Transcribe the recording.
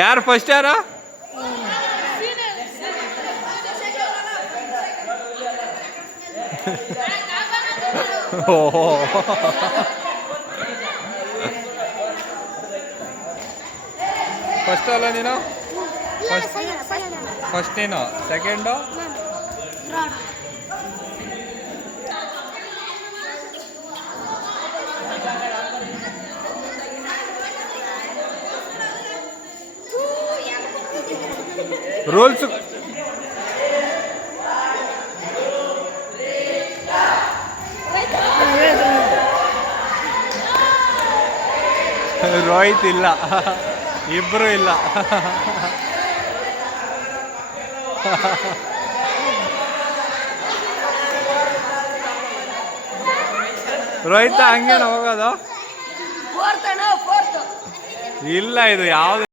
ಯಾರು ಫಸ್ಟ್ ಯಾರು? ಓಹೋ ಫಸ್ಟ್ ಅಲ್ಲ ನೀನು? ಫಸ್ಟ್ ನೀನು, ಸೆಕೆಂಡು ರೂಲ್ಸ್. ರೋಹಿತ್ ಇಲ್ಲ, ಇಬ್ರು ಇಲ್ಲ. ರೋಹಿತ ಹಂಗೇನ ಹೋಗೋದು? ಇಲ್ಲ, ಇದು ಯಾವ್ದು